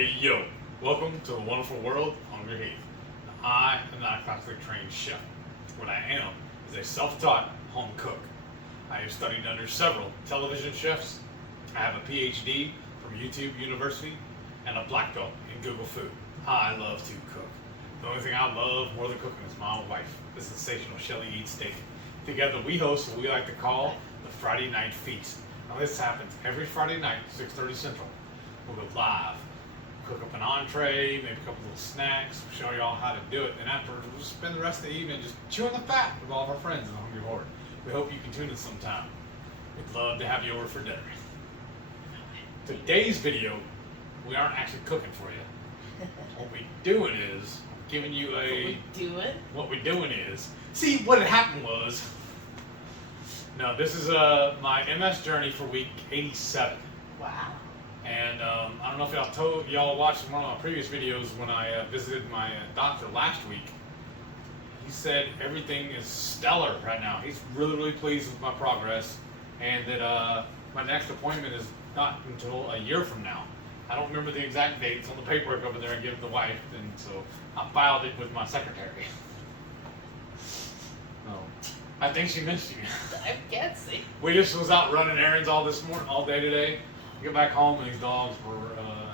Hey yo, welcome to the wonderful world of Hungry Heath. I am not a classically trained chef. What I am is a self-taught home cook. I have studied under several television chefs. I have a PhD from YouTube University and a black belt in Google Food. I love to cook. The only thing I love more than cooking is my own wife, the sensational Shelly Eats Steak. Together we host what we like to call the Friday Night Feast. Now this happens every Friday night, 6:30 Central. We'll go live, cook up an entree, maybe a couple little snacks, show y'all how to do it, and afterwards we'll spend the rest of the evening just chewing the fat with all of our friends in the Hungry Horde. We hope you can tune in sometime. We'd love to have you over for dinner. Today's video, we aren't actually cooking for you. What we're doing is giving you What we're doing is, see, what had happened was, no, this is my MS journey for week 87. Wow. And I don't know if y'all watched one of my previous videos when I visited my doctor last week. He said everything is stellar right now. He's really pleased with my progress, and that my next appointment is not until a year from now. I don't remember the exact date. It's on the paperwork over there I give the wife, and so I filed it with my secretary. I think she missed you. I'm guessing. We just was out running errands all day today. Get back home and these dogs were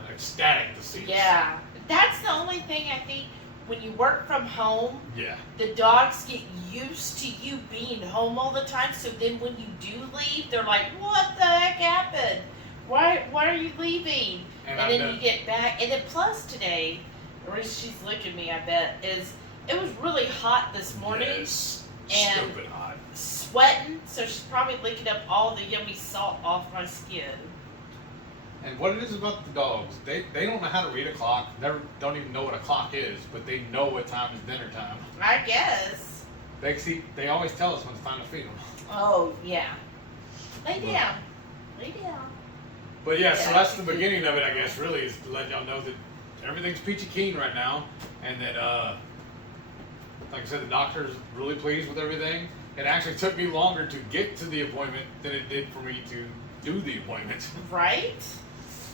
ecstatic to see us. Yeah, that's the only thing I think when you work from home. Yeah. The dogs get used to you being home all the time, so then when you do leave, they're like, "What the heck happened? Why are you leaving?" And then you get back, and then plus today, or she's licking me, I bet, it was really hot this morning. Yes. And stupid hot. Sweating, so she's probably licking up all the yummy salt off my skin. And what it is about the dogs, they don't know how to read a clock. They don't even know what a clock is, but they know what time is dinner time. I guess. They always tell us when it's time to feed them. Oh, yeah. Lay down. Lay down. But yeah, so that's the beginning of it, I guess, really, is to let y'all know that everything's peachy keen right now, and that, like I said, the doctor's really pleased with everything. It actually took me longer to get to the appointment than it did for me to do the appointment. Right?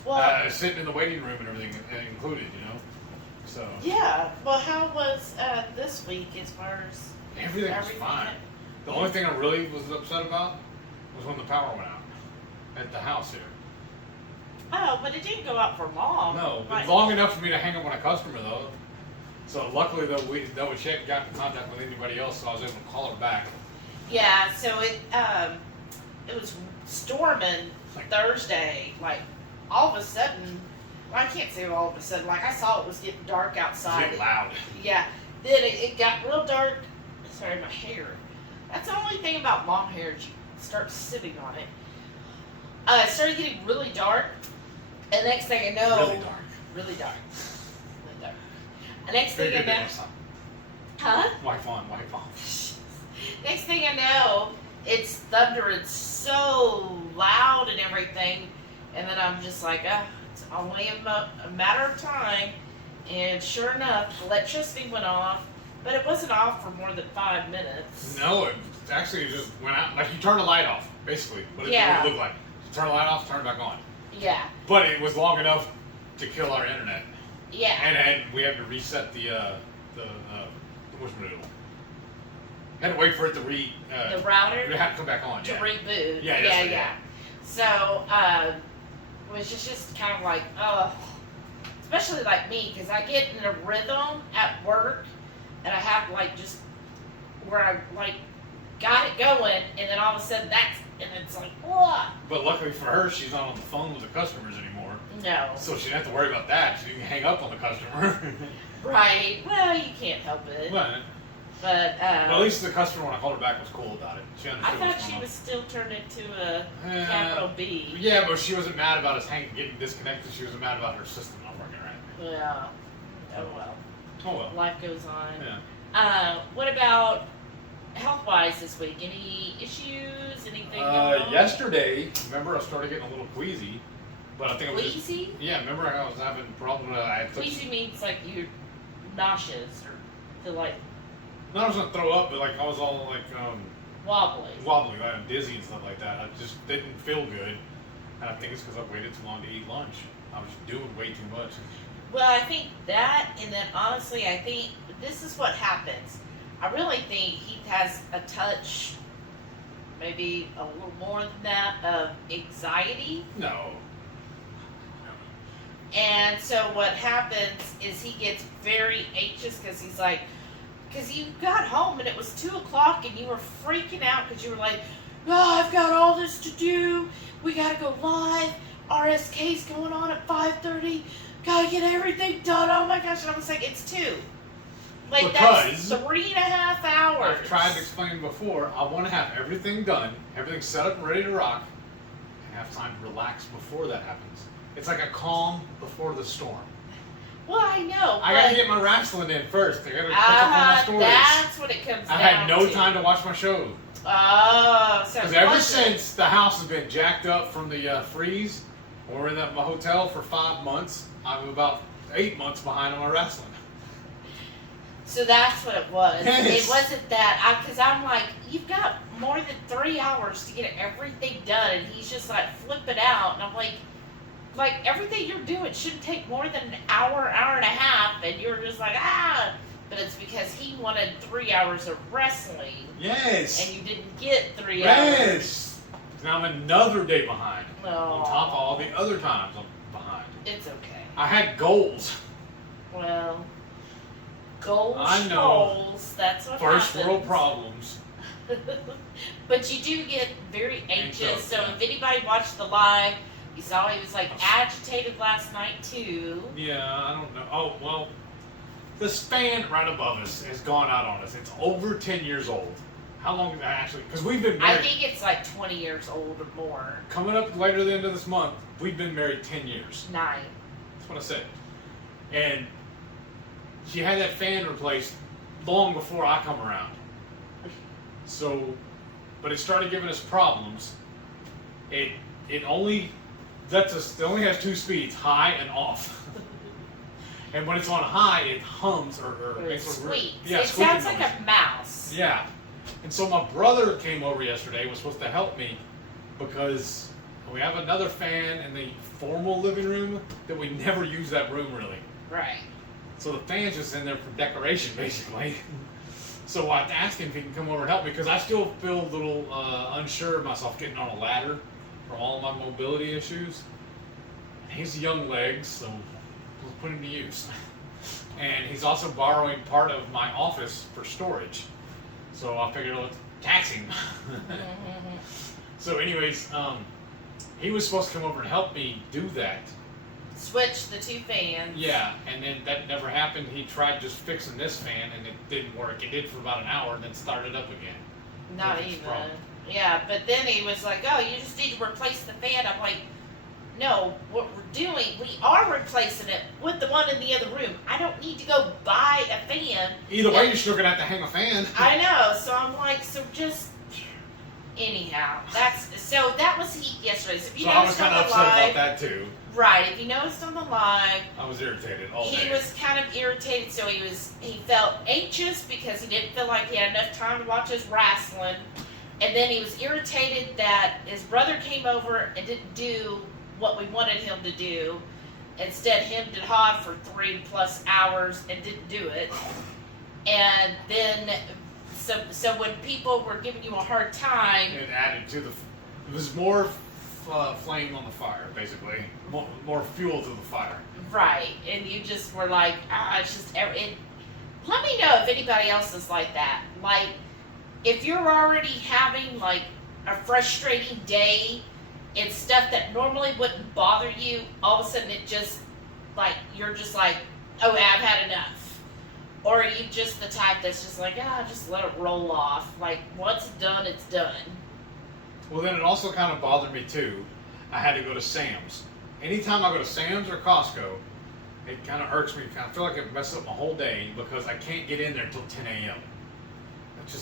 Well, sitting in the waiting room and everything included, you know. So. Yeah. Well, how was this week as far as everything was fine. The only thing I really was upset about was when the power went out at the house here. Oh, but it didn't go out for long. No, but long enough for me to hang up on a customer though. So luckily though she hadn't got in contact with anybody else, so I was able to call her back. Yeah. So it was storming Thursday, like. All of a sudden, well, I can't say all of a sudden, like I saw it was getting dark outside. It was getting loud. Yeah. Then it got real dark. Sorry, my hair. That's the only thing about long hair is you start sitting on it. It started getting really dark. And next thing I know. Really dark. Really dark. Really dark. And next thing I know. Huh? Wife on. Next thing I know, it's thundering so loud and everything. And then I'm just like, it's only a matter of time. And sure enough, the electricity went off, but it wasn't off for more than 5 minutes. No, it actually just went out. Like you turn the light off, basically. What it looked like. You turn the light off, turn it back on. Yeah. But it was long enough to kill our internet. Yeah. And we had to reset the what's it? Had to wait for it to the router? It had to come back on. To reboot. Yeah. So, it was just kind of like, especially like me, because I get in a rhythm at work, and I have like just where I like got it going, and then all of a sudden it's like, what? But luckily for her, she's not on the phone with the customers anymore. No. So she didn't have to worry about that. She didn't hang up on the customer. Right. Well, you can't help it. Right. But at least the customer, when I called her back, was cool about it. She understood. I thought she was still turned into a capital B. Yeah, but she wasn't mad about us getting disconnected. She was mad about her system not working right. Yeah. Oh well. Oh well. Life goes on. Yeah. What about health-wise this week? Any issues? Anything going on? Yesterday, remember I started getting a little queasy, but I think it was queasy. Yeah, remember I was having problems. Queasy means like you're nauseous or feel like. No, I was gonna throw up, but like I was all like wobbly, like dizzy and stuff like that. I just didn't feel good, and I think it's because I waited too long to eat lunch. I was doing way too much. Well, I think that, and then honestly, I think this is what happens. I really think he has a touch, maybe a little more than that, of anxiety. No. And so what happens is he gets very anxious because he's like, because you got home and it was 2 o'clock and you were freaking out because you were like, oh, I've got all this to do. We got to go live. RSK's going on at 5:30. Got to get everything done. Oh my gosh. And I was like, it's 2. Like, Because that's 3.5 hours. I've tried to explain before, I want to have everything done, everything set up and ready to rock, and have time to relax before that happens. It's like a calm before the storm. Well, I know. I gotta get my wrestling in first. I gotta catch up on my stories. That's what it comes down to. I had no time to watch my show. Oh, so Because ever since the house has been jacked up from the freeze, we're in my hotel for 5 months, I'm about 8 months behind on my wrestling. So that's what it was. Yes. It wasn't that, because I'm like, you've got more than 3 hours to get everything done, and he's just like flipping out, and I'm like everything you're doing shouldn't take more than an hour, hour and a half, and you're just like, ah. But it's because he wanted 3 hours of wrestling. Yes. And you didn't get 3 Yes. hours. Now I'm another day behind. Oh. On top of all the other times I'm behind. It's okay. I had goals. Well, goals, I know. goals, that's what First happens. world problems. But you do get very anxious. So yeah. if anybody watched the live, you saw he was like agitated last night too. Yeah, I don't know. Oh, well, this fan right above us has gone out on us. It's over 10 years old. How long is that actually? Because we've been married. I think it's like 20 years old or more. Coming up later at the end of this month, we've been married 10 years. 9. That's what I said. And she had that fan replaced long before I come around. So, but it started giving us problems. It only lets us. It only has 2 speeds, high and off. And when it's on high, it hums or makes a squeaks. Yeah, it squeaking sounds like noise. a mouse. Yeah. And so my brother came over yesterday, was supposed to help me because we have another fan in the formal living room that we never use that room really. Right. So the fan's just in there for decoration basically. So I asked him if he can come over and help me because I still feel a little unsure of myself getting on a ladder for all of my mobility issues. He's young legs, so we'll put him to use. And he's also borrowing part of my office for storage. So I figured I'd tax him. So anyways, he was supposed to come over and help me do that. Switch the 2 fans. Yeah, and then that never happened. He tried just fixing this fan and it didn't work. It did for about an hour and then started up again. Not Which is even. wrong. Yeah, but then he was like, oh, you just need to replace the fan. I'm like, no, what we're doing, we are replacing it with the one in the other room. I don't need to go buy a fan. Either way, you're still going to have to hang a fan. I know, so I'm like, so just, anyhow, so that was heat yesterday. So if you So I was noticed on kind of the upset live, about that too. right, if you noticed on the live, I was irritated all day. he was kind of irritated, so he felt anxious because he didn't feel like he had enough time to watch his wrestling. And then he was irritated that his brother came over and didn't do what we wanted him to do. Instead, hemmed and hawed for 3+ hours and didn't do it. And then, so when people were giving you a hard time, It added to it was more flame on the fire, basically. More fuel to the fire. right, and you just were like, it's just, let me know if anybody else is like that. Like, if you're already having like a frustrating day and stuff that normally wouldn't bother you, all of a sudden it just, like, you're just like, oh, I've had enough. Or are you just the type that's just like, just let it roll off. Like, once it's done, it's done. Well, then it also kind of bothered me too. I had to go to Sam's. Anytime I go to Sam's or Costco, it kind of irks me. I feel like it messes up my whole day because I can't get in there until 10 a.m.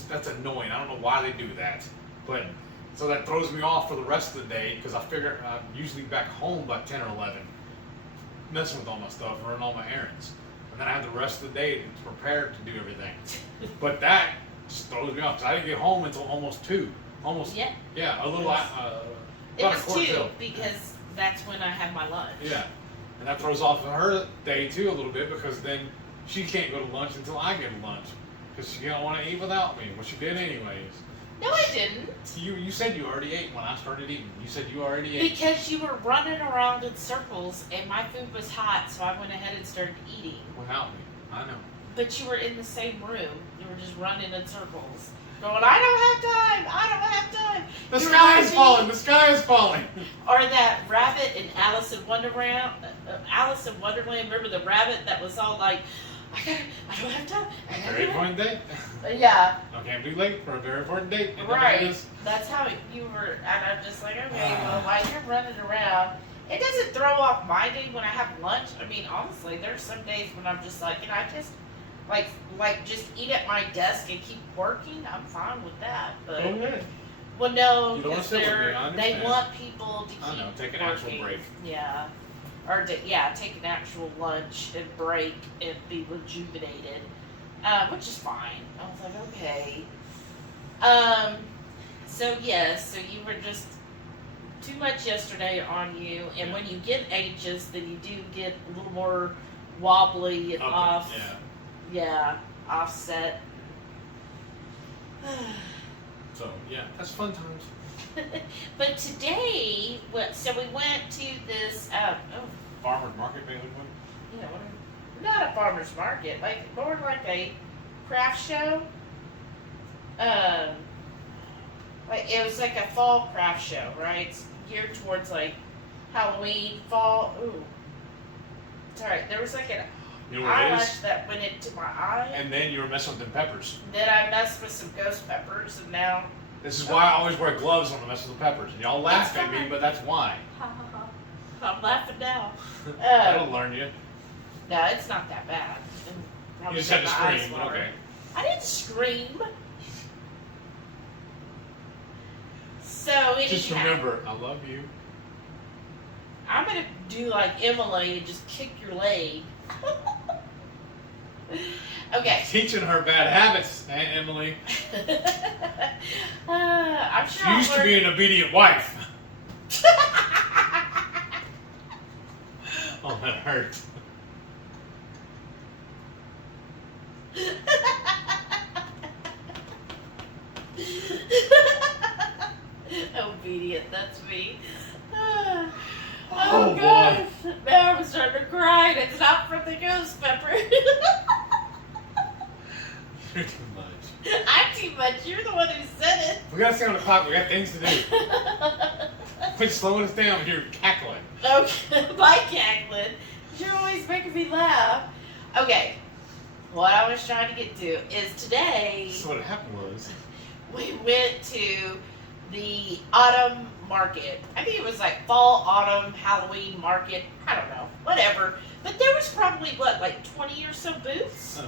That's annoying. I don't know why they do that. But so that throws me off for the rest of the day because I figure I'm usually back home by 10 or 11, messing with all my stuff, running all my errands. And then I have the rest of the day prepared to do everything. But that just throws me off because I didn't get home until almost 2. Almost. Yeah. A little. It About was a quarter 2 till. because that's when I had my lunch. Yeah. And that throws off her day too a little bit because then she can't go to lunch until I get to lunch because she don't want to eat without me. Well, she did anyways. No, I didn't. You said you already ate when I started eating. You said you already ate. Because you were running around in circles and my food was hot, so I went ahead and started eating. Without me, I know. But you were in the same room. You were just running in circles. Going, I don't have time. I don't have time. The sky is falling. The sky is falling. Or that rabbit in Alice in Wonderland. Alice in Wonderland. Remember the rabbit that was all like, I don't have time. Very important date. Yeah. I can't be late for a very important date. You know what it Right. is? That's how you were. And I'm just like, okay, well, while you're running around, it doesn't throw off my day when I have lunch. I mean, honestly, there's some days when I'm just like, I just like just eat at my desk and keep working. I'm fine with that. But Okay. well, no, You don't wanna because sit with me, I they understand. want people to keep I know. Take an working. actual break. Yeah. Or take an actual lunch and break and be rejuvenated, which is fine. I was like, okay. So yes, so you were just too much yesterday on you, and Yeah. when you get anxious, then you do get a little more wobbly and Okay, off. Yeah. Offset. So yeah, that's fun times. But today, so we went to this. Farmers market, basically. You know, not a farmer's market, like more like a craft show. Like it was like a fall craft show, right? It's geared towards like Halloween, fall. Ooh, sorry, there was like an You know what it eyelash is? that went into my eye. And then you were messing with them peppers. Then I messed with some ghost peppers, and now. This is why I always wear gloves when I mess with the peppers. And y'all laugh That's at me, fine. but that's why. I'm laughing now. That'll learn you. No, it's not that bad. You just had to My eyes scream, but water. okay. I didn't scream. So anyhow, Just remember, I love you. I'm gonna do like Emily and just kick your leg. Okay. Teaching her bad habits, Aunt Emily. I'm sure She used to be an obedient wife. Oh, that hurt. Obedient, that's me. Oh, boy. gosh. Now I'm starting to cry, and it's not from the ghost pepper. You're too much. I'm too much. You're the one who said We gotta stay on the clock. We got things to do. it. Quit slowing us down. You're cackling. Okay, bye, Jacqueline. You're always making me laugh. Okay, what I was trying to get to is today So what happened was, we went to the autumn market. I think it was like fall, autumn, Halloween market. I don't know, whatever. But there was probably like 20 or so booths.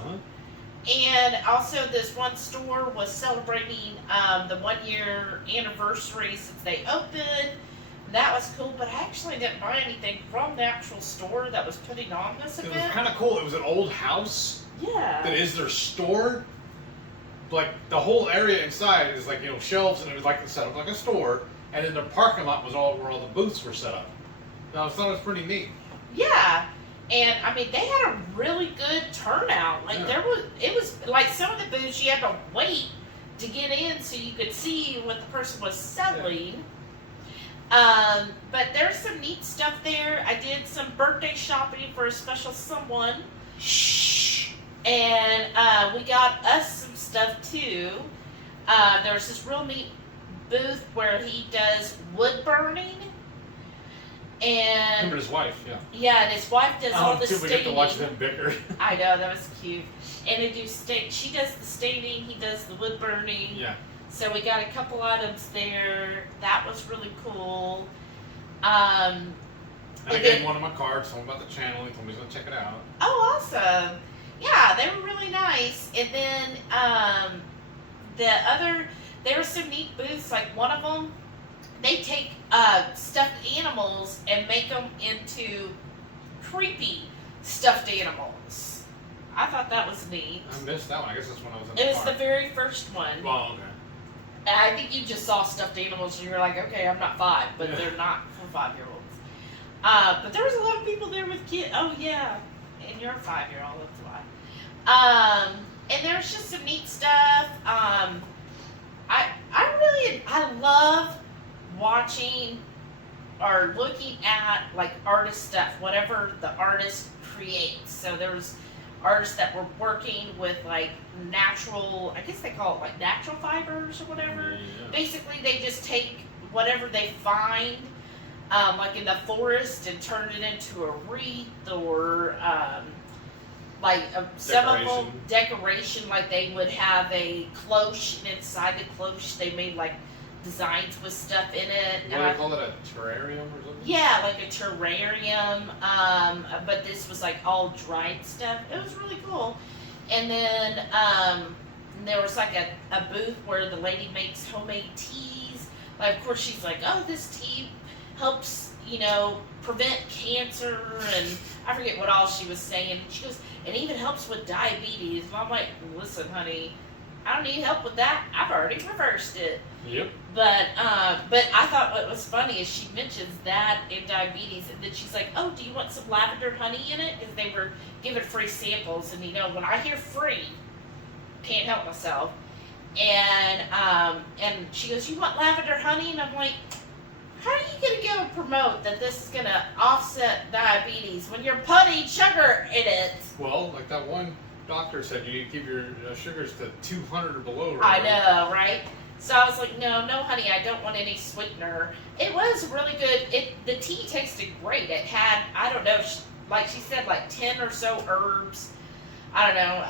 And also, this one store was celebrating the 1 year anniversary since they opened. That was cool, but I actually didn't buy anything from the actual store that was putting on this it was event. kind of cool. It was an old house that Yeah. is their store. Like the whole area inside is like shelves, and it was like set up like a store. And then the parking lot was all where all the booths were set up. And I thought it was pretty neat. Yeah. And I mean, they had a really good turnout. Like Yeah. it was like some of the booths you had to wait to get in so you could see what the person was selling. But there's some neat stuff there. I did some birthday shopping for a special someone. Shh. And we got us some stuff too. There was this real neat booth where he does wood burning. Him And and his wife, yeah. yeah, and his wife does all the Until we get to staining. watch them bicker. I know, that was cute. And they do she does the staining, he does the wood burning. Yeah. So we got a couple items there. That was really cool. And I And gave then- him one of my cards, told him about the channel, he told me he's gonna check it out. Oh, awesome. Yeah, they were really nice. And then there were some neat booths. Like one of them, they take stuffed animals and make them into creepy stuffed animals. I thought that was neat. I missed that one. I guess that's when I was in It the was car. the very first one. Well, okay. And I think you just saw stuffed animals and you were like, okay, I'm not 5, but Yeah. they're not for 5-year-olds. But there was a lot of people there with kids. Oh yeah, and you're a 5-year-old. That's why. And there's just some neat stuff. I love watching or looking at like artist stuff, whatever the artist creates. So there was artists that were working with like natural, I guess they call it like natural fibers or whatever. Yeah. Basically, they just take whatever they find, like in the forest, and turn it into a wreath or like some of them decoration. Like they would have a cloche, and inside the cloche they made like designs with stuff in it. What do they call it, a terrarium or something? Yeah, like a terrarium. But this was like all dried stuff. It was really cool. And then there was like a booth where the lady makes homemade teas. Like, of course, she's like, oh, this tea helps, prevent cancer, and I forget what all she was saying. She goes, it even helps with diabetes. And I'm like, listen, honey, I don't need help with that. I've already reversed it. Yep. But I thought what was funny is she mentions that in diabetes, and then she's like, oh, do you want some lavender honey in it? Because they were giving free samples, and when I hear free, can't help myself. And she goes, you want lavender honey? And I'm like, how are you going to go and promote that this is going to offset diabetes when you're putting sugar in it? Well, like that one doctor said, you need to keep your sugars to 200 or below. Right? I know, right? So I was like, no, honey, I don't want any sweetener. It was really good. The tea tasted great. It had, I don't know, like she said, like 10 or so herbs. I don't know.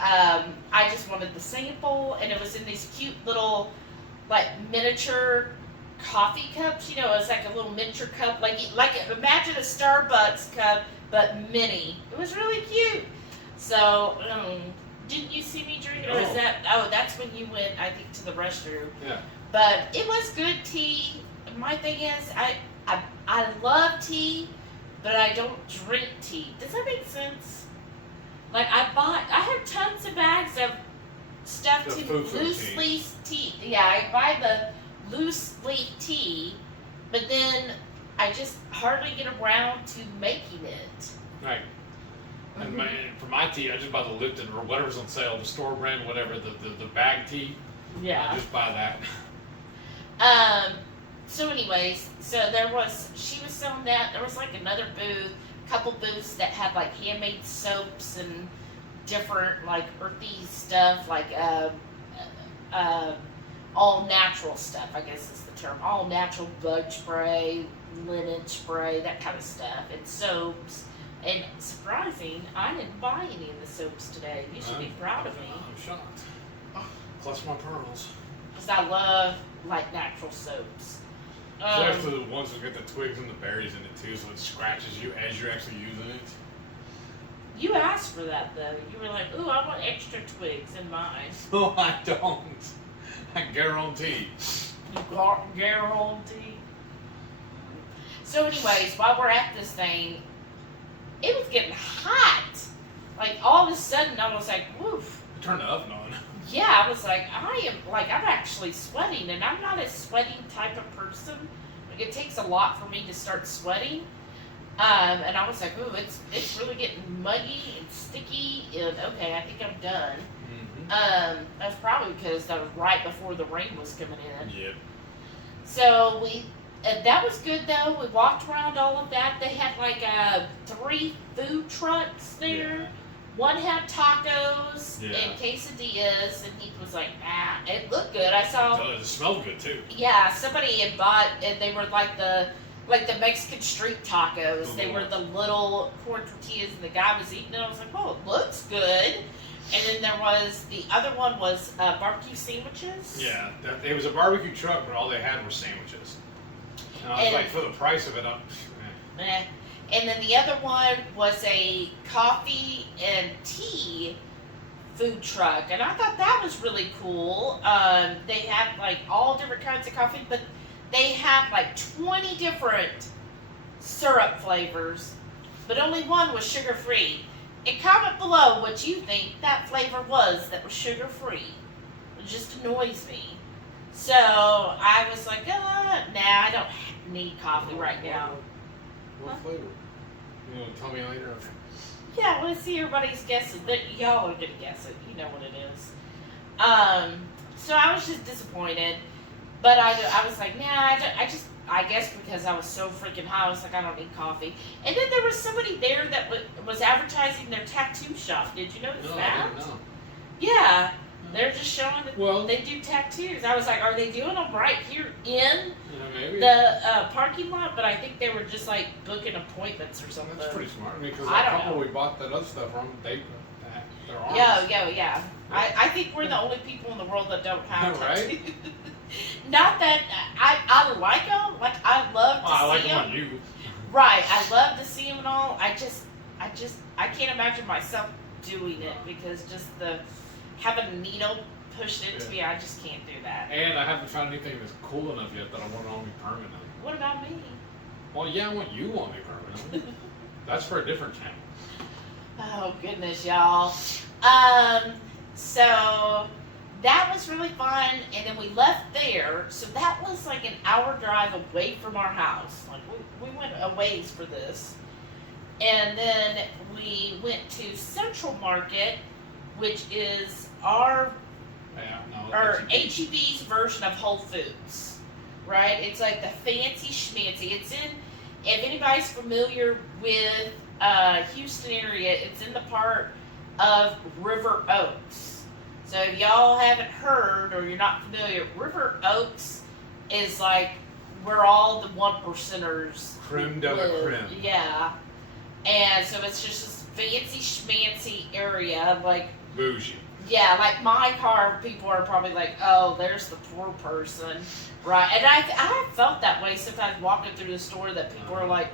I just wanted the sample, and it was in these cute little, like, miniature coffee cups. It was like a little miniature cup, like imagine a Starbucks cup, but mini. It was really cute. So, didn't you see me drink it? Or is that? Oh, that's when you went, I think, to the restroom. Yeah. But it was good tea. My thing is, I love tea, but I don't drink tea. Does that make sense? Like I have tons of bags of stuff to loose leaf tea. Yeah, I buy the loose leaf tea, but then I just hardly get around to making it. Right. And for my tea, I just buy the Lipton or whatever's on sale, the store brand, whatever, the bag tea. Yeah. I just buy that. So anyways, she was selling that. There was like another booth, couple booths that had like handmade soaps and different like earthy stuff, like all natural stuff, I guess is the term. All natural bug spray, linen spray, that kind of stuff, and soaps. And surprising, I didn't buy any of the soaps today. You should be proud of me. I'm shocked. Clutch my pearls. Because I love like natural soaps. Especially the ones that get the twigs and the berries in it too, so it scratches you as you're actually using it. You asked for that though. You were like, ooh, I want extra twigs in mine. No, I don't. I guarantee. Guarantee. So anyways, while we're at this thing, it was getting hot. Like all of a sudden I was like, woof. Turn the oven on. Yeah, I was like, I'm actually sweating, and I'm not a sweating type of person. Like, it takes a lot for me to start sweating. And I was like, ooh, it's really getting muggy and sticky, and okay, I think I'm done. Mm-hmm. That's probably because that was right before the rain was coming in. Yep. So that was good though. We walked around all of that. They had like 3 food trucks there. Yeah. One had tacos and quesadillas, and he was like, it looked good. I saw. It smelled good too. Yeah, somebody had bought, and they were like the Mexican street tacos. Ooh. They were the little corn tortillas, and the guy was eating it. I was like, oh, it looks good. And then there was, the other one was barbecue sandwiches. Yeah, it was a barbecue truck, but all they had were sandwiches. And I was like, for the price of it, And then the other one was a coffee and tea food truck, and I thought that was really cool. They had like all different kinds of coffee, but they had like 20 different syrup flavors, but only one was sugar-free. And comment below what you think that flavor was that was sugar-free. It just annoys me. So I was like, nah, I don't need coffee right now. What flavor? You want to tell me later? Okay. Yeah, let's see everybody's guesses. Y'all are gonna guess it. You know what it is. So I was just disappointed, but I was like, nah, I guess because I was so freaking high, I was like, I don't need coffee. And then there was somebody there that was advertising their tattoo shop. Did you notice that? I didn't know. Yeah, they're just showing that Well, they do tattoos. I was like, are they doing them right here in maybe. the parking lot? But I think they were just like booking appointments or something. That's pretty smart. I mean, because I the don't couple know. we bought that other stuff from, they're arms. Yeah. I think we're the only people in the world that don't have tattoos. Right? Not that I like them. Like I love to I like see them them. on you. Right. I love to see them and all. I can't imagine myself doing it because just having a needle pushed into me, I just can't do that. And I haven't found anything that's cool enough yet that I want on me permanently. What about me? Well, yeah, I want you on me permanently. That's for a different channel. Oh goodness, y'all. So that was really fun, and then we left there. So that was like an hour drive away from our house. Like we went a ways for this, and then we went to Central Market, which is our HEB's version of Whole Foods, right? It's like the fancy schmancy. It's in. If anybody's familiar with Houston area, it's in the part of River Oaks. So if y'all haven't heard or you're not familiar, River Oaks is like where all the 1%ers Creme de la creme. Yeah. And so it's just this fancy schmancy area, like Bougie. yeah, like my car, people are probably like, oh, there's the poor person, right? And I felt that way sometimes walking through the store that people are like,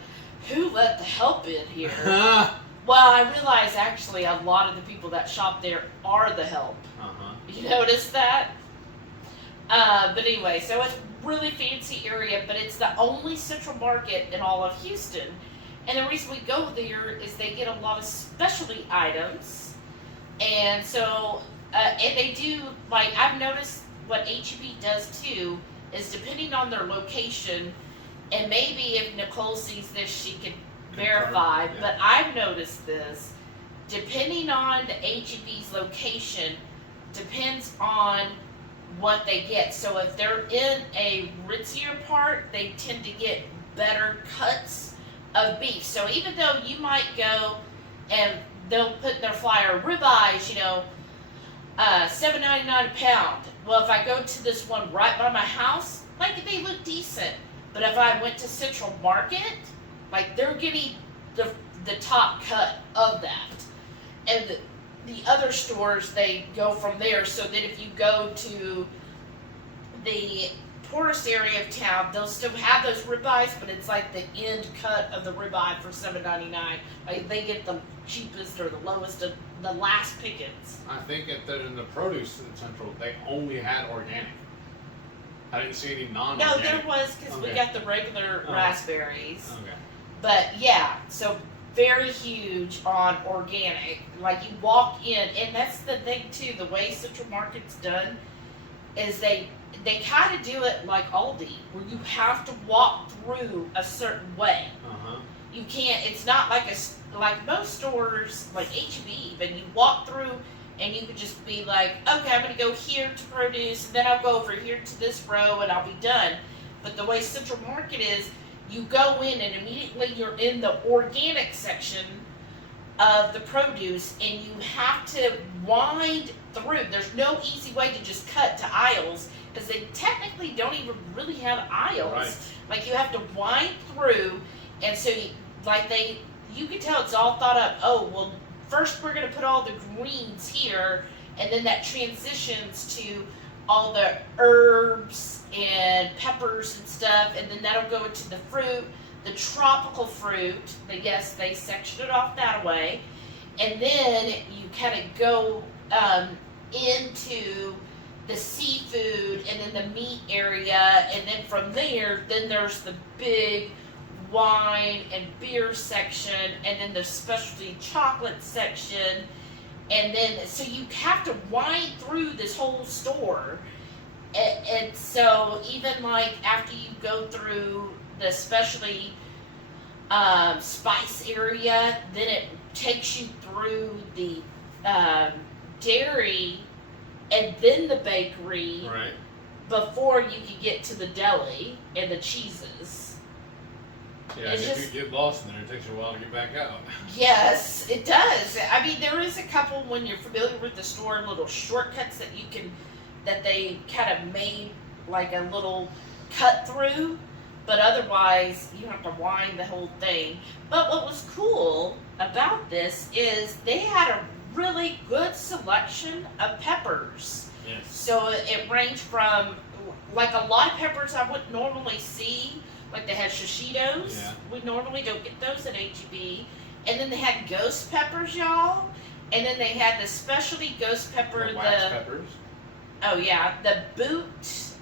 who let the help in here? Well, I realize actually a lot of the people that shop there are the help. You notice that? But anyway, so it's a really fancy area, but it's the only Central Market in all of Houston. And the reason we go there is they get a lot of specialty items. And so, and they do, like, I've noticed what HEB does too, is depending on their location, and maybe if Nicole sees this, she can verify, yeah. But I've noticed this, depending on the HEB's location, depends on what they get. So if they're in a ritzier part, they tend to get better cuts of beef. So even though you might go and they'll put in their flyer ribeyes, $7.99 a pound. Well, if I go to this one right by my house, like they look decent. But if I went to Central Market, like they're getting the top cut of that. And the other stores, they go from there. So that if you go to the poorest area of town, they'll still have those ribeyes, but it's like the end cut of the ribeye for $7.99. Like they get the cheapest or the lowest of the last pickings. I think in the produce in Central, they only had organic. I didn't see any non-organic. No, there was, because we got the regular raspberries. Okay. But yeah, so very huge on organic. Like you walk in, and that's the thing too, the way Central Market's done is they kind of do it like Aldi, where you have to walk through a certain way. You can't, it's not like like most stores, like HEB, but you walk through and you could just be like, okay, I'm going to go here to produce, and then I'll go over here to this row and I'll be done. But the way Central Market is, you go in and immediately you're in the organic section of the produce, and you have to wind through. There's no easy way to just cut to aisles, because they technically don't even really have aisles. Right. Like you have to wind through, and so you can tell it's all thought up. Oh, well, first we're going to put all the greens here, and then that transitions to all the herbs and peppers and stuff, and then that'll go into the fruit, the tropical fruit. Yes, they section it off that way, and then you kind of go into the seafood and then the meat area, and then from there, then there's the big wine and beer section, and then the specialty chocolate section, and then so you have to wind through this whole store, and so even like after you go through the specialty spice area. Then it takes you through the dairy and then the bakery Right. before you can get to the deli and the cheeses. Yeah, It's and just- if you get lost in there, it takes you a while to get back out. Yes, it does. I mean, there is a couple when you're familiar with the store, little shortcuts that you can, that they kind of made like a little cut through, but otherwise you have to wind the whole thing. But what was cool about this is they had a really good selection of peppers. Yes. So it ranged from like a lot of peppers I wouldn't normally see. Like they had shishitos. Yeah. We normally don't get those at HEB. And then they had ghost peppers, y'all. And then they had the specialty ghost pepper. The wax peppers. Oh yeah, the boot.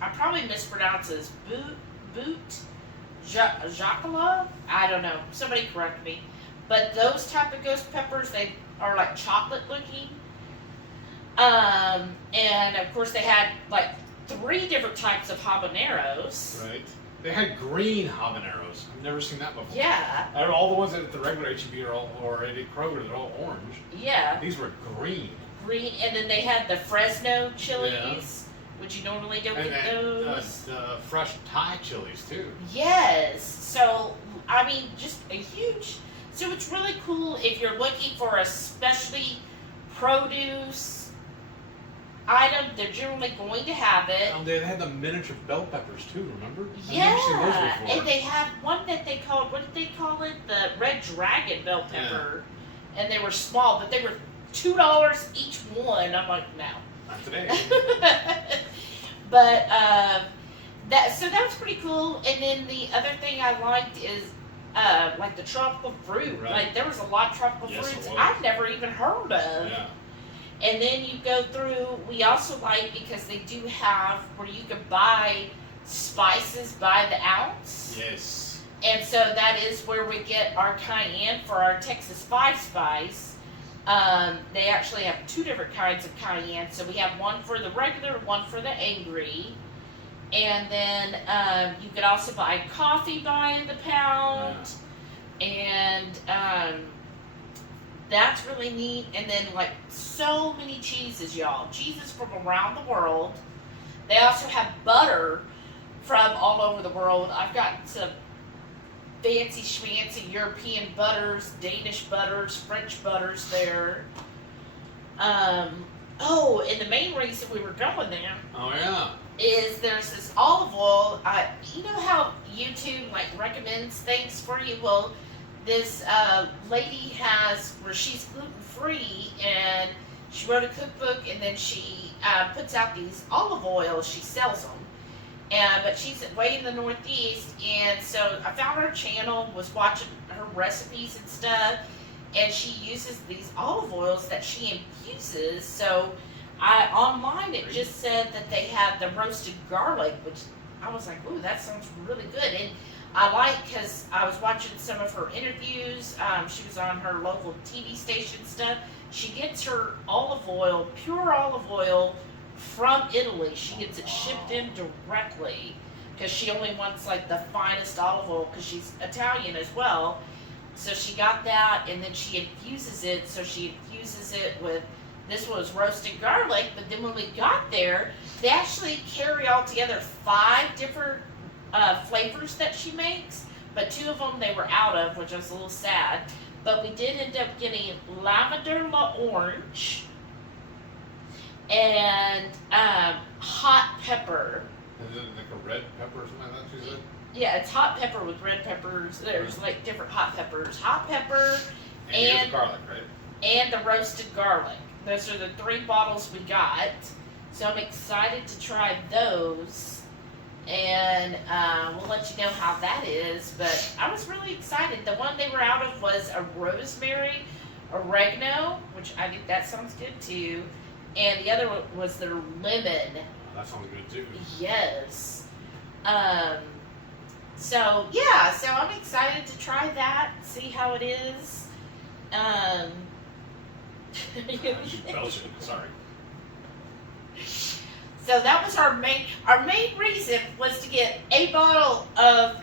I probably mispronounce this. Jacala? I don't know. Somebody correct me. But those type of ghost peppers, they are like chocolate looking. And of course they had like 3 different types of habaneros. Right. They had green habaneros. I've never seen that before. Yeah, All the ones at the regular HEB are all, or at Kroger, they're all orange. yeah. These were green. Green, and then they had the Fresno chilies, which you normally don't And get then those. the fresh Thai chilies too. Yes. So, I mean, just a huge. So it's really cool if you're looking for a specialty produce item. They're generally going to have it. They had the miniature bell peppers too. Remember? Yeah, I've never seen those before. and they had one that they called, what did they call it? The red dragon bell pepper. And they were small, but they were $2 each one. I'm like, no. Not today. But that was pretty cool. And then the other thing I liked is like the tropical fruit. Right. Like there was a lot of tropical Yes, it fruits was. I've never even heard of. Yeah. And then you go through. We also like because they do have where you can buy spices by the ounce. Yes. And so that is where we get our cayenne for our Texas 5 spice. They actually have 2 different kinds of cayenne. So we have one for the regular, one for the angry. And then you could also buy coffee by the pound. And that's really neat. And then like so many cheeses, y'all. Cheeses from around the world. They also have butter from all over the world. I've got some fancy schmancy European butters, Danish butters, French butters there. Oh, and the main reason we were going there Oh yeah. is there's this olive oil. You know how YouTube like recommends things for you? Well, this lady has where she's gluten free and she wrote a cookbook and then she puts out these olive oils. She sells them. But she's way in the Northeast, and so I found her channel, was watching her recipes and stuff, and she uses these olive oils that she infuses. So online it just said that they had the roasted garlic, which I was like, ooh, that sounds really good. And I like because I was watching some of her interviews. She was on her local TV station stuff. She gets her olive oil, pure olive oil, from Italy. She gets it shipped in directly because she only wants like the finest olive oil because she's Italian as well. So she got that and then she infuses it. So she infuses it with, this was roasted garlic, but then when we got there, they actually carry all together 5 different flavors that she makes, but 2 of them they were out of, which I was a little sad. But we did end up getting lavender la orange and hot pepper. Is it like a red pepper or something like that? She said. Yeah, it's hot pepper with red peppers. There's like different hot peppers. Hot pepper And garlic, right? and the roasted garlic. Those are the 3 bottles we got. So I'm excited to try those. And we'll let you know how that is. But I was really excited. The one they were out of was a rosemary, oregano, which I think that sounds good too. And the other one was their lemon. Oh, that sounds good too. Yes. So yeah, so I'm excited to try that, see how it is. She's Belgian. Sorry. So that was our main reason was to get a bottle of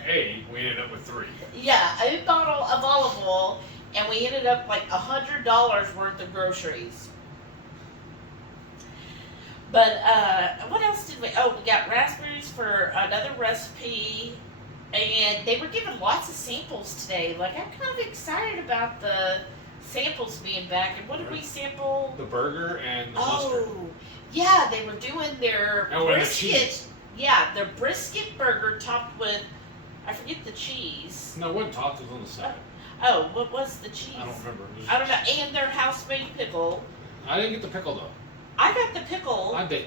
We ended up with 3. a bottle of olive oil, and we ended up like $100 worth of groceries. But what else did we? Oh, we got raspberries for another recipe, and they were giving lots of samples today. Like, I'm kind of excited about the samples being back. And what did we sample? The burger and the mustard. Oh, yeah, they were doing their And with the brisket. cheese. Yeah, their brisket burger topped with, I forget the cheese. No, it wasn't topped. It was on the side. Oh, what was the cheese? I don't remember. It was I don't know. And their house-made pickle. I didn't get the pickle though. I got the pickle, I did.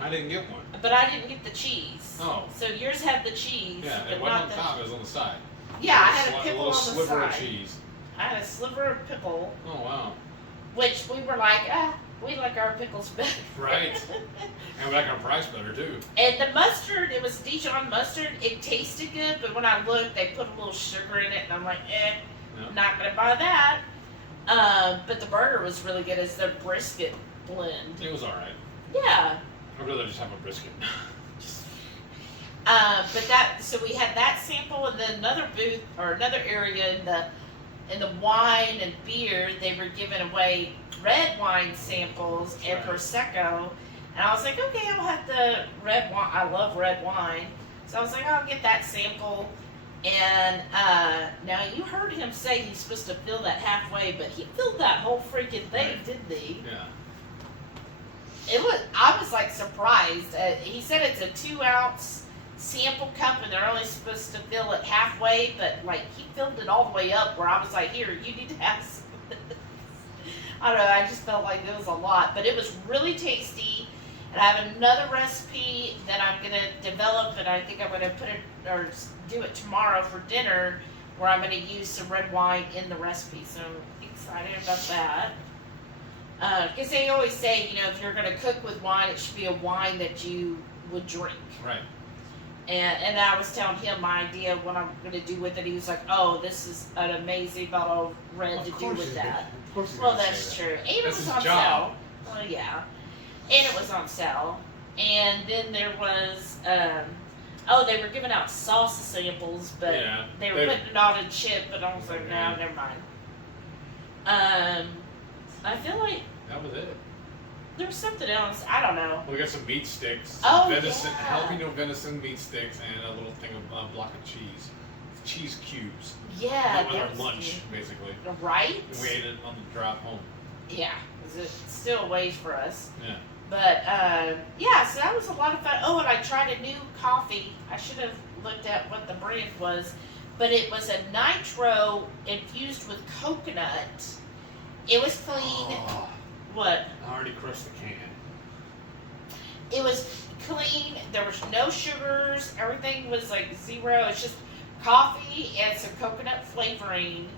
I didn't get one. but I didn't get the cheese. Oh. So yours had the cheese, Yeah, but it not wasn't on the. top. It was on the side. Yeah, I had a A pickle little on the sliver side. of cheese. I had a sliver of pickle, Oh wow. which we were like, we like our pickles better. Right. And we like our price better too. And the mustard, it was Dijon mustard. It tasted good, but when I looked, they put a little sugar in it, and I'm like, Yeah. not gonna buy that. But the burger was really good as their brisket blend. It was all right. Yeah. I'd rather just have a brisket. But that, so we had that sample, and then another booth or another area in the wine and beer, they were giving away red wine samples and Right. Prosecco. And I was like, okay, I'll have the red wine. I love red wine. So I was like, I'll get that sample. And now you heard him say he's supposed to fill that halfway, but he filled that whole freaking thing, Right. didn't he? Yeah. I was like surprised. He said it's a 2-ounce sample cup, and they're only supposed to fill it halfway, but like he filled it all the way up where I was like, here, you need to have some. I don't know, I just felt like it was a lot, but it was really tasty. And I have another recipe that I'm gonna develop, and I think I'm gonna put it or do it tomorrow for dinner, where I'm gonna use some red wine in the recipe. So I'm excited about that. Because they always say, you know, if you're going to cook with wine, it should be a wine that you would drink. Right. And I was telling him my idea of what I'm going to do with it. He was like, oh, this is an amazing bottle of red to do with that. Of course he's Well, gonna that's say true. And it That's was his on job. sale. Well, yeah. And it was on sale. And then there was, they were giving out sauce samples, but Yeah, they were they- putting it on a chip, and I was like, no, never mind. I feel like That was it. there's something else. I don't know. We got some meat sticks, Oh, venison, yeah. jalapeno venison meat sticks, and a little thing of block of cheese. Cheese cubes. Yeah, That was that our was lunch, basically. good. Right? And we ate it on the drive home. Yeah, 'cause it's still a ways for us. Yeah. But yeah, so that was a lot of fun. Oh, and I tried a new coffee. I should have looked at what the brand was, but it was a nitro infused with coconut. It was clean. Oh, What? I already crushed the can. It was clean. There was no sugars. Everything was like zero. It's just coffee and some coconut flavoring.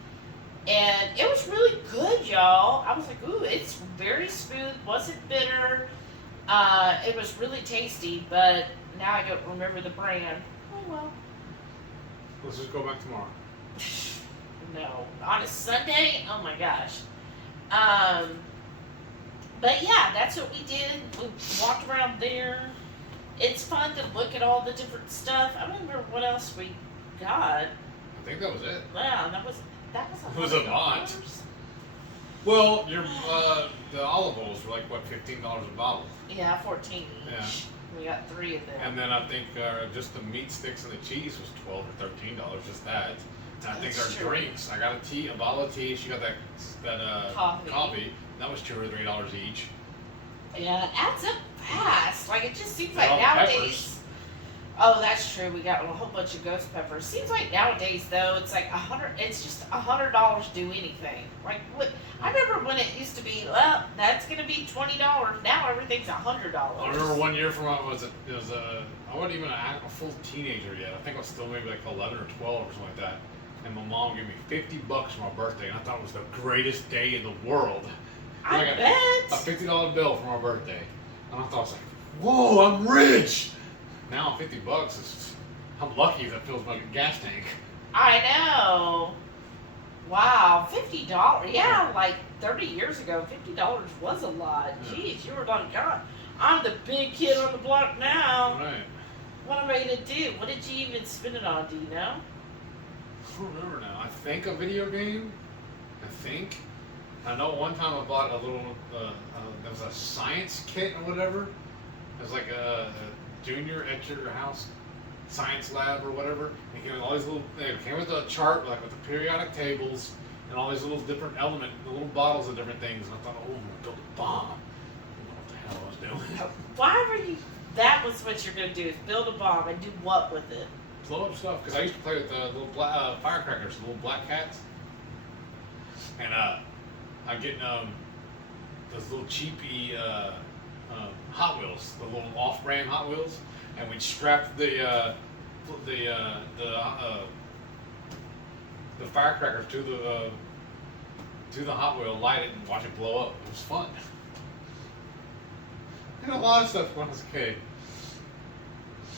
And it was really good, y'all. I was like, ooh, it's very smooth. Wasn't bitter. It was really tasty, but now I don't remember the brand. Oh, well. Let's just go back tomorrow. No. On a Sunday? Oh, my gosh. But yeah, that's what we did. We walked around there. It's fun to look at all the different stuff. I don't remember what else we got. I think that was it. Wow, that was It was a lot. Well, your the olive oils were like what, $15 a bottle, Yeah, 14 each. Yeah. We got 3 of them. and then I think just the meat sticks and the cheese was $12 or $13, just that. And I think That's our true. drinks. I got a bottle of tea. She got that Coffee. That was $2 or $3 each. Yeah, it adds up fast. Like, it just seems And like all the nowadays. peppers. Oh, that's true. We got a whole bunch of ghost peppers. Seems like nowadays, though, it's like $100. It's just $100 to do anything. Like, what? I remember when it used to be, well, that's gonna be $20. Now everything's $100. I remember one year from I wasn't even a full teenager yet. I think I was still maybe like 11 or 12 or something like that. And my mom gave me $50 for my birthday, and I thought it was the greatest day in the world. I got bet. A $50 bill for my birthday, and I thought I was like, "Whoa, I'm rich!" Now $50 is, I'm lucky if that fills my gas tank. I know. Wow, $50. Yeah, like 30 years ago, $50 was a lot. Yeah. Jeez, you were like, God, I'm the big kid on the block now. Right. What am I gonna do? What did you even spend it on? Do you know? I don't remember now. I think a video game. I know one time I bought a little. There was a science kit or whatever. It was like a junior at your house science lab or whatever. It came with all these little. It came with a chart like with the periodic tables and all these little different the little bottles of different things. And I thought, oh, I'm gonna build a bomb. I don't know what the hell I was doing. Why were you? That was what you're gonna do, is build a bomb and do what with it? Blow up stuff, because I used to play with the little firecrackers, the little black cats, and I get those little cheapy Hot Wheels, the little off-brand Hot Wheels, and we'd strap the firecrackers to the Hot Wheel, light it, and watch it blow up. It was fun. And a lot of stuff when I was a kid.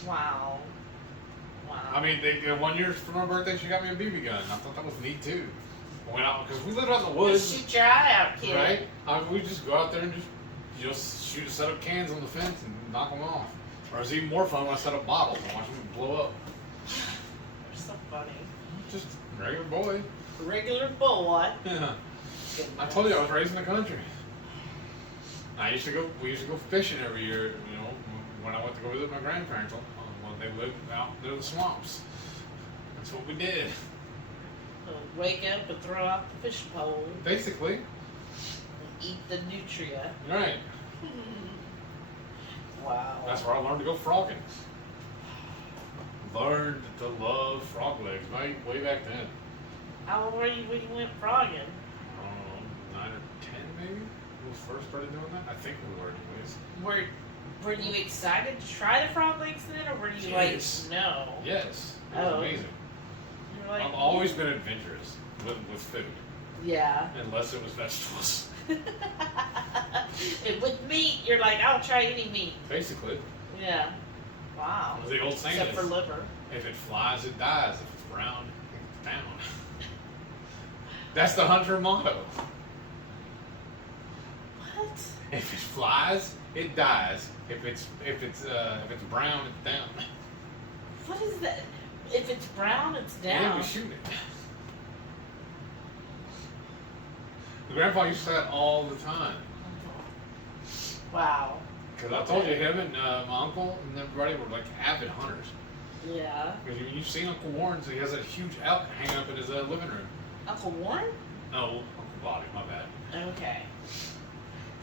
Wow. I mean, one year for my birthday, she got me a BB gun. I thought that was neat too. I went out because we lived out in the woods. Shoot your eye out, kid. Right? We just go out there and just shoot a set of cans on the fence and knock them off. Or it was even more fun when I set up bottles and watch them blow up. You're so funny. Just a regular boy. Regular boy. Yeah. I told you I was raised in the country. We used to go fishing every year. You know, when I went to go visit my grandparents. They lived out near the swamps. That's what we did. Wake up and throw out the fish pole. Basically. And eat the nutria. Right. Wow. That's where I learned to go frogging. Learned to love frog legs, mate, way back then. How old were you when you went frogging? I don't know, 9 or 10 maybe? When we first started doing that? I think we were anyways. Were you excited to try the frog legs then, or were you Yes. like, no? Yes. It was amazing. You were like, I've always been adventurous with food. Yeah. Unless it was vegetables. With meat, you're like, I'll try any meat. Basically. Yeah. Wow. As the old saying Except is, for liver. if it flies, it dies. If it's brown, it's down. That's the hunter motto. What? If it flies, it dies. If it's brown, it's down. What is that? If it's brown, it's Yeah, down. we shoot it. The grandpa used to say that all the time. Wow. Because I told you, him and my uncle and everybody were like avid hunters. Yeah. Because you've seen Uncle Warren, so he has that huge elk hanging up in his living room. Uncle Warren? No, Uncle Bobby, my bad. Okay.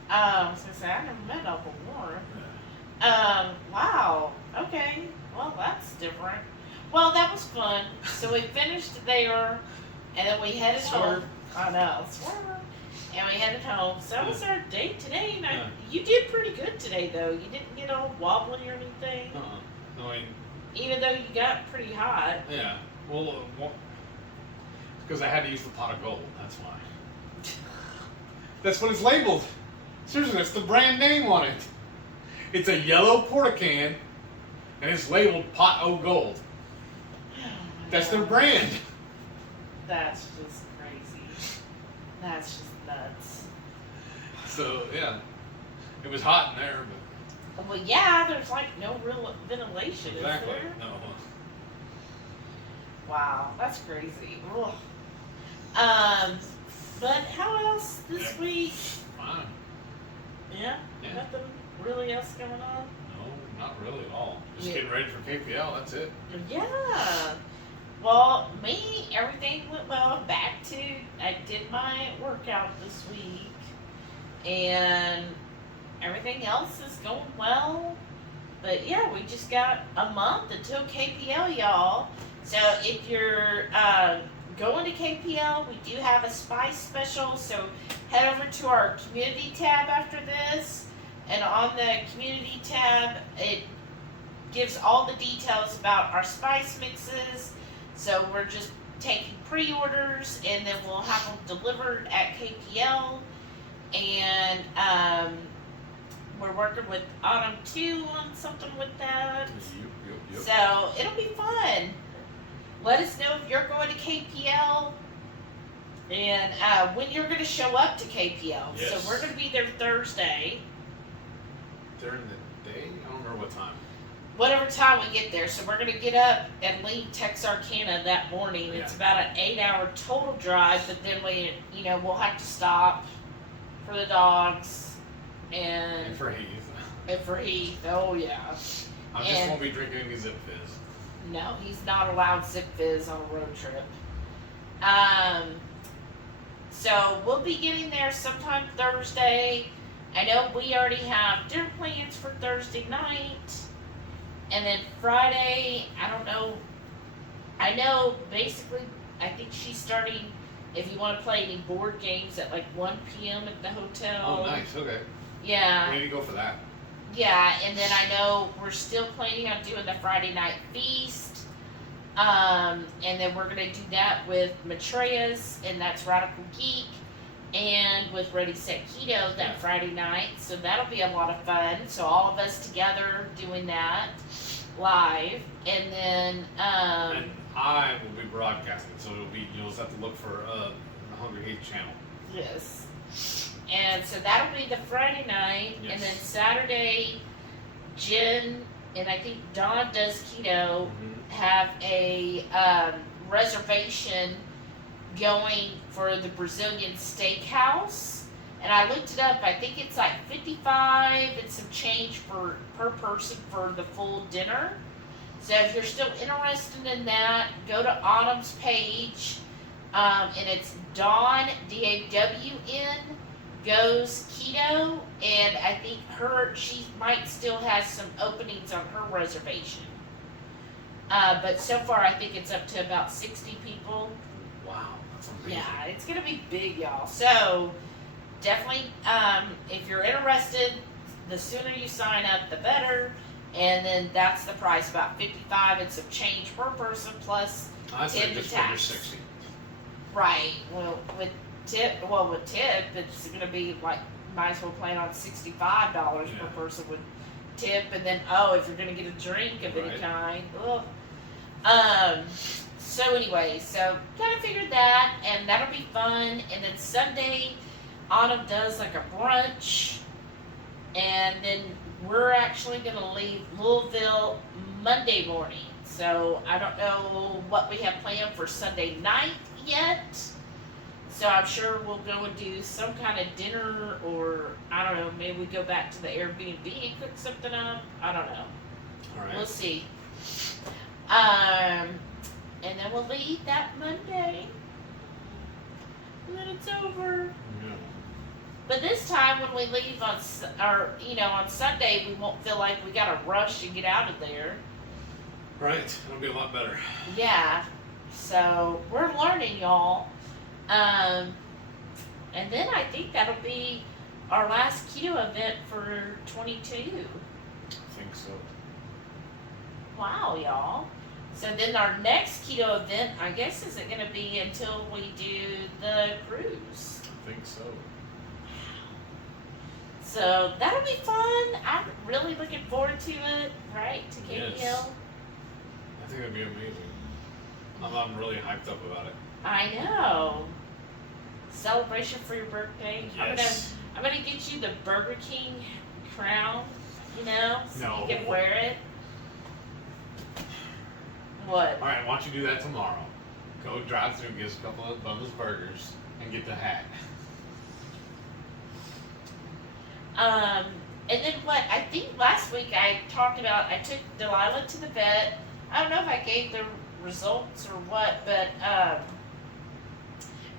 I was gonna say, I never met Uncle Warren. Wow. Okay. Well, that's different. Well, that was fun. So we finished there, and then we headed home. I know, swerve. And we headed home. So that was our date today. Now, you did pretty good today, though. You didn't get all wobbly or anything. No, I mean, even though you got pretty hot. Yeah. Well, because I had to use the pot of gold. That's why. That's what it's labeled. Seriously, that's the brand name on it. It's a yellow porta can, and it's labeled Pot O Gold. That's their brand. That's just crazy. That's just nuts. So yeah, it was hot in there, but well, yeah, there's like no real ventilation, exactly. Is there? No. Wow, that's crazy. Ugh. But how else this week? Fine. Yeah? Nothing really else going on? No, not really at all. Just getting ready for KPL. That's it. Yeah. Well, me, everything went well. I did my workout this week, and everything else is going well. But yeah, we just got a month until KPL, y'all. So if you're going to KPL, we do have a spice special. So head over to our community tab after this, and on the community tab, it gives all the details about our spice mixes. So we're just taking pre-orders, and then we'll have them delivered at KPL. And we're working with Autumn 2 on something with that. Yep. So it'll be fun. Let us know if you're going to KPL and when you're going to show up to KPL. Yes. So we're going to be there Thursday. During the day? I don't remember what time. whatever time we get there. So we're gonna get up and leave Texarkana that morning. It's about an 8-hour total drive, but then we'll have to stop for the dogs And for Heath. And for Heath, oh yeah. I just won't be drinking a Zip Fizz. No, he's not allowed Zip Fizz on a road trip. So we'll be getting there sometime Thursday. I know we already have dinner plans for Thursday night. And then Friday, I don't know. I know basically, I think she's starting, if you want to play any board games, at like 1 p.m. at the hotel. Oh, nice. Okay. Yeah. We need to go for that. Yeah, and then I know we're still planning on doing the Friday night feast. And then we're going to do that with Matreya's, and that's Radical Geek, and with Ready Set Keto that Friday night. So that'll be a lot of fun. So all of us together doing that live. And then and I will be broadcasting, so you'll just have to look for the Hungry Heath channel. Yes. And so that'll be the Friday night. Yes. And then Saturday, Jen and I think Dawn does keto, have a reservation going for the Brazilian steakhouse. And I looked it up. I think it's like $55 and some change per person for the full dinner. So if you're still interested in that, go to Autumn's page. And it's Dawn, D-A-W-N, goes keto. And I think she might still have some openings on her reservation. But so far, I think it's up to about 60 people. Wow, that's amazing. Yeah, it's going to be big, y'all. So, definitely, if you're interested, the sooner you sign up, the better. And then that's the price, about $55 and some change per person, plus I tip said and just under tax. 60. Right. Well, with tip, it's going to be like, might as well plan on $65 per person with tip. And then, if you're going to get a drink of any kind. Ugh. So anyway, kind of figured that, and that'll be fun. And then Sunday, Autumn does like a brunch, and then we're actually going to leave Louisville Monday morning. So I don't know what we have planned for Sunday night yet. So I'm sure we'll go and do some kind of dinner, or I don't know, maybe we go back to the Airbnb and cook something up. I don't know. All right. We'll see. And then we'll leave that Monday. And then it's over. Yeah. But this time when we leave on Sunday, we won't feel like we gotta rush and get out of there. Right. It'll be a lot better. Yeah. So we're learning, y'all. And then I think that'll be our last keto event for 22. I think so. Wow, y'all. So then our next keto event, I guess, isn't going to be until we do the cruise. I think so. So that'll be fun. I'm really looking forward to it, right? To KBL. Yes. I think it'll be amazing. I'm really hyped up about it. I know. Celebration for your birthday. Yes. I'm gonna get you the Burger King crown, so No. you can wear it. What? All right, why don't you do that tomorrow? Go drive through, get us a couple of Bunless burgers, and get the hat. And then what? I think last week I talked about, I took Delilah to the vet. I don't know if I gave the results or what, but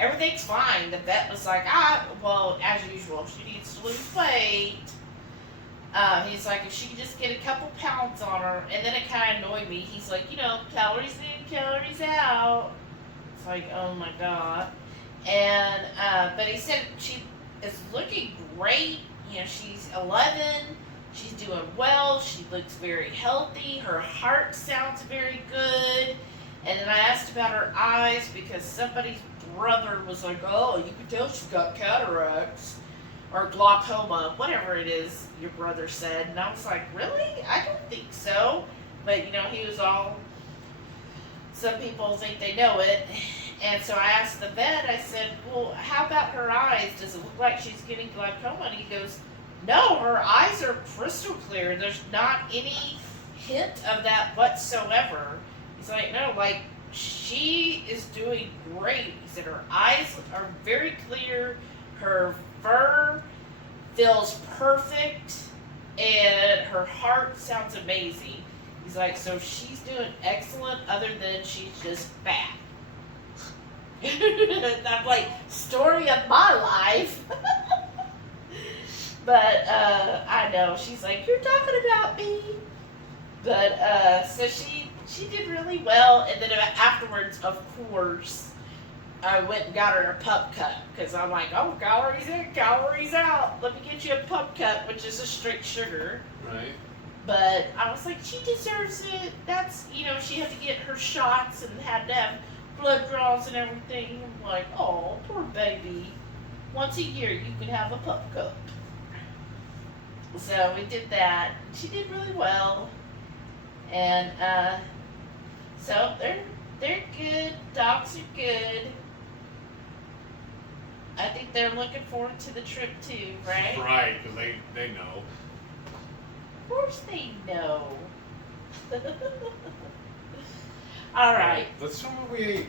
everything's fine. The vet was like, well, as usual, she needs to lose weight. He's like, if she could just get a couple pounds on her, and then it kind of annoyed me. He's like, calories in, calories out. It's like, oh my god. And but he said she is looking great. She's 11. She's doing well. She looks very healthy. Her heart sounds very good. And then I asked about her eyes because somebody's brother was like, oh, you can tell she's got cataracts or glaucoma, whatever it is your brother said. And I was like, really? I don't think so. But, he was all, some people think they know it. And so I asked the vet, I said, well, how about her eyes? Does it look like she's getting glaucoma? And he goes, no, her eyes are crystal clear. There's not any hint of that whatsoever. He's like, no, like, she is doing great. He said her eyes are very clear, her fur feels perfect, and her heart sounds amazing. He's like, so she's doing excellent, other than she's just fat. I'm like, story of my life. But I know, she's like, you're talking about me. But so she did really well, and then afterwards, of course, I went and got her a pup cup, because I'm like, oh, calories in, calories out. Let me get you a pup cup, which is a straight sugar. Right. But I was like, she deserves it. That's, you know, she had to get her shots and had to have blood draws and everything. I'm like, oh, poor baby. Once a year, you can have a pup cup. So we did that. She did really well. And so they're good. Dogs are good. I think they're looking forward to the trip too, right? Right, because they know. Of course they know. All right. Let's show them what we ate.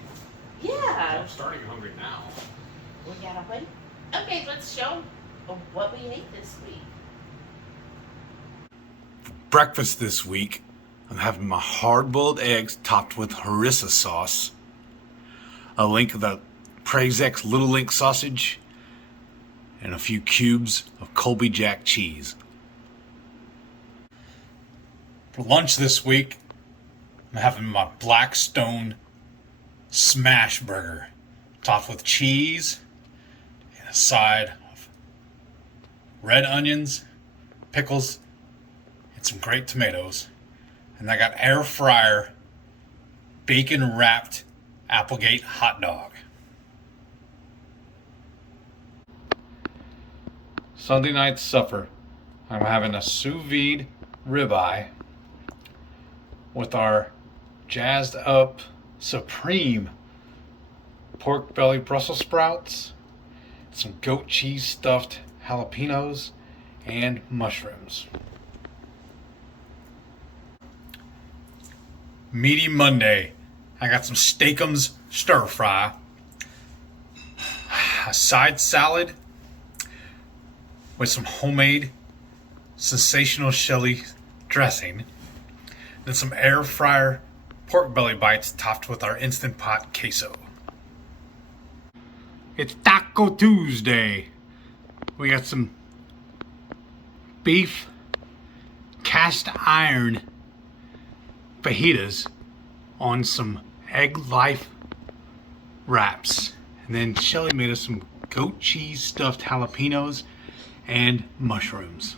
Yeah. I'm starting hungry now. We gotta wait. Okay, let's show them what we ate this week. Breakfast this week, I'm having my hard-boiled eggs topped with harissa sauce, a link of the Prasek's Little Link sausage, and a few cubes of Colby Jack cheese. For lunch this week, I'm having my Blackstone smash burger, topped with cheese and a side of red onions, pickles, and some great tomatoes. And I got air fryer bacon wrapped Applegate hot dog. Sunday night supper, I'm having a sous vide ribeye with our jazzed up supreme pork belly Brussels sprouts, some goat cheese stuffed jalapeños, and mushrooms. Meaty Monday, I got some steakums stir fry, a side salad with some homemade sensational chili dressing, then some air fryer pork belly bites topped with our Instant Pot queso. It's Taco Tuesday. We got some beef cast iron fajitas on some egg life wraps. And then Shelly made us some goat cheese stuffed jalapenos and mushrooms.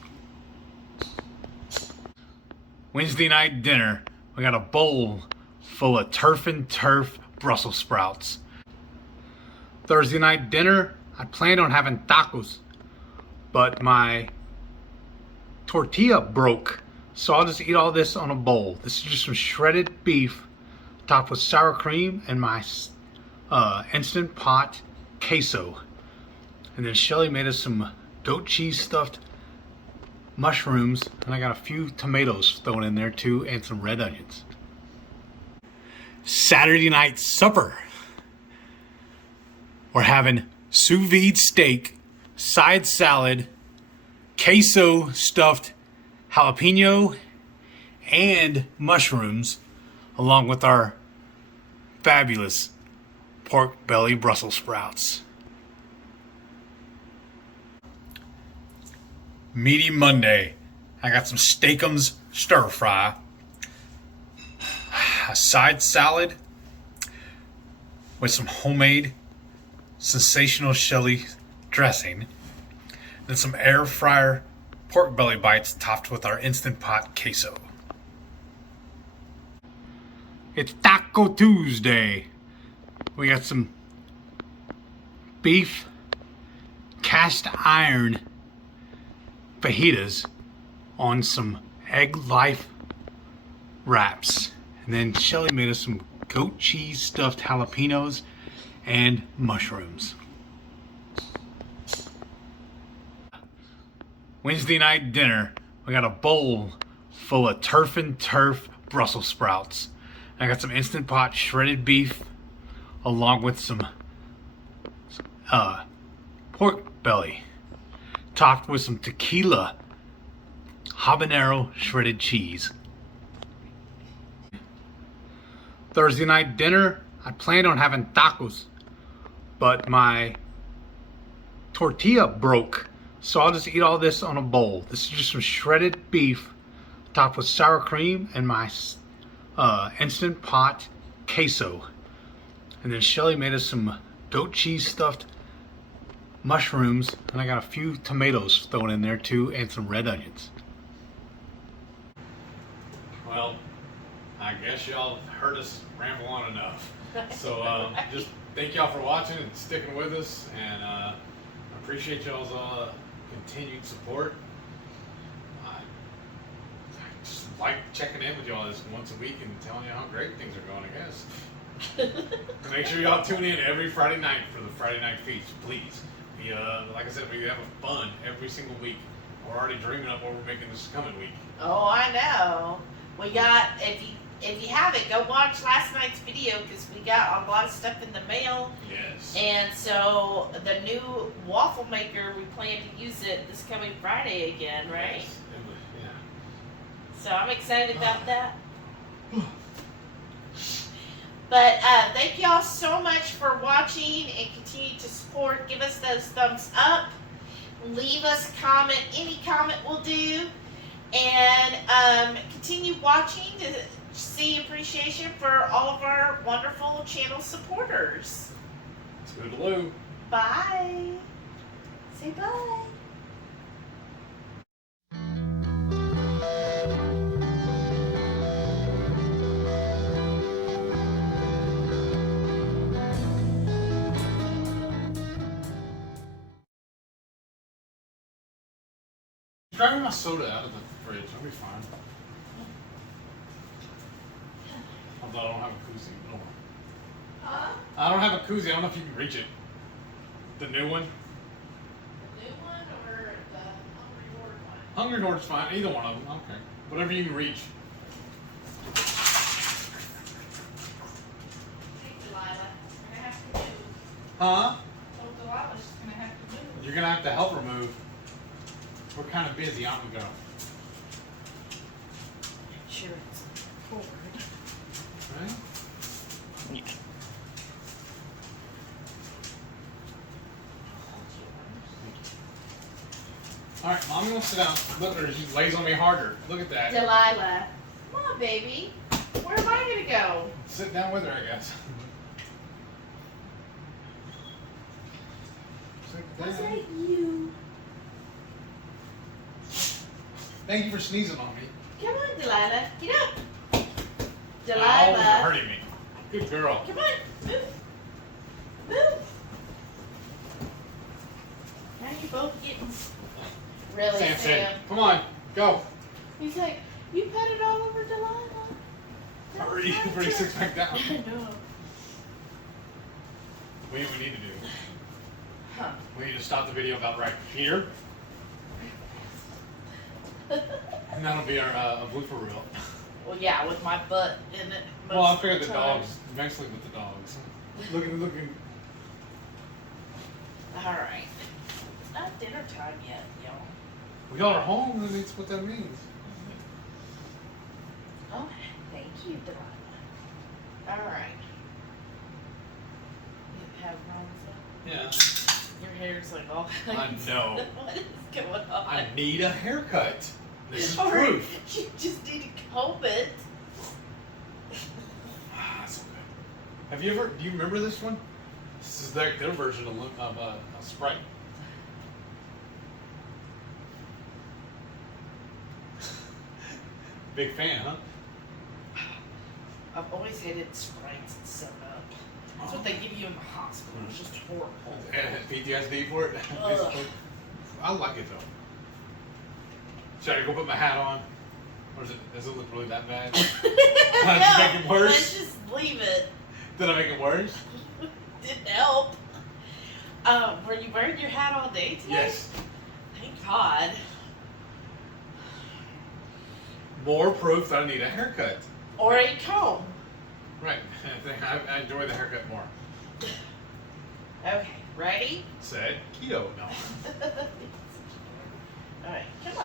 Wednesday night dinner, we got a bowl full of turf and turf Brussels sprouts. Thursday night dinner, I planned on having tacos, but my tortilla broke, so I'll just eat all this on a bowl. This is just some shredded beef topped with sour cream and my Instant Pot queso. And then Shelly made us some goat cheese stuffed mushrooms, and I got a few tomatoes thrown in there too, and some red onions. Saturday night supper, we're having sous vide steak, side salad, queso stuffed jalapeno, and mushrooms, along with our fabulous pork belly Brussels sprouts. Meaty Monday, I got some steakums stir fry, a side salad with some homemade sensational chili dressing, then some air fryer pork belly bites topped with our Instant Pot queso. It's Taco Tuesday. We got some beef cast iron fajitas on some egg life wraps. And then Shelly made us some goat cheese stuffed jalapenos and mushrooms. Wednesday night dinner, we got a bowl full of turf and turf Brussels sprouts. I got some Instant Pot shredded beef along with some pork belly topped with some tequila habanero shredded cheese. Thursday night dinner, I planned on having tacos, but my tortilla broke, so I'll just eat all this on a bowl. This is just some shredded beef topped with sour cream and my Instant Pot queso. And then Shelly made us some goat cheese stuffed mushrooms, and I got a few tomatoes thrown in there too, and some red onions. Well, I guess y'all heard us ramble on enough. So just thank y'all for watching and sticking with us, and I appreciate y'all's continued support. I just like checking in with y'all this once a week and telling you how great things are going, I guess. Make sure y'all tune in every Friday night for the Friday night feast, please. We, like I said, we have fun every single week. We're already dreaming up what we're making this coming week. Oh, I know. We got, if you haven't, go watch last night's video because we got a lot of stuff in the mail. Yes. And so the new waffle maker, we plan to use it this coming Friday again, right? Yes. Yeah. So I'm excited about that. But thank y'all so much for watching and continue to support. Give us those thumbs up. Leave us a comment. Any comment will do. And continue watching to see appreciation for all of our wonderful channel supporters. Toodaloo. Bye. Say bye. Grabbing my soda out of the fridge. I'll be fine. Although I don't have a koozie. I don't have a koozie. I don't know if you can reach it. The new one? The new one or the Hungry Horde one? Hungry Horde's fine. Either one of them. Okay. Whatever you can reach. Hey, Delilah. We're gonna have to move. Huh? Oh, Delilah's just gonna have to move. You're going to have to help her move. We're kind of busy, aren't we, girl? Sure, it's forward. Right? Yeah. Alright, Mommy wants to sit down. Look at her. She lays on me harder. Look at that. Delilah, come on, baby. Where am I gonna go? Sit down with her, I guess. Sit Was down. that you? Thank you for sneezing on me. Come on, Delilah. Get up. Ow, you're Delilah. hurting me. Good girl. Come on. Move. Move. Now you're both getting really Sam, Sam. come on, go. He's like, you put it all over Delilah. Hurry, bring your six pack down. I know. We need to do. Huh. We need to stop the video about right here. And that'll be our blooper reel. Well, yeah, with my butt in it. Well, I most figured of the time. dogs, eventually with the dogs. Looking. All right. It's not dinner time yet, y'all. We got our home, and that's what that means. Oh, thank you, Delilah. All right. You have bronze up? Yeah. Your hair's like all. I know. What is going on? I need a haircut. This is All right, proof. you just need to comb it. That's okay. Have you ever? Do you remember this one? This is their version of Sprite. Big fan, huh? I've always hated Sprites and 7-Up. That's what they give you in the hospital. It's just horrible. PTSD for it. Ugh. I like it though. Should I go put my hat on? Or does it look really that bad? Did I make it worse? Let's just leave it. Did I make it worse? Didn't help. Were you wearing your hat all day today? Yes. Thank God. More proof that I need a haircut. Or a comb. Right. I enjoy the haircut more. Okay, ready? Said keto. No. Alright, come on.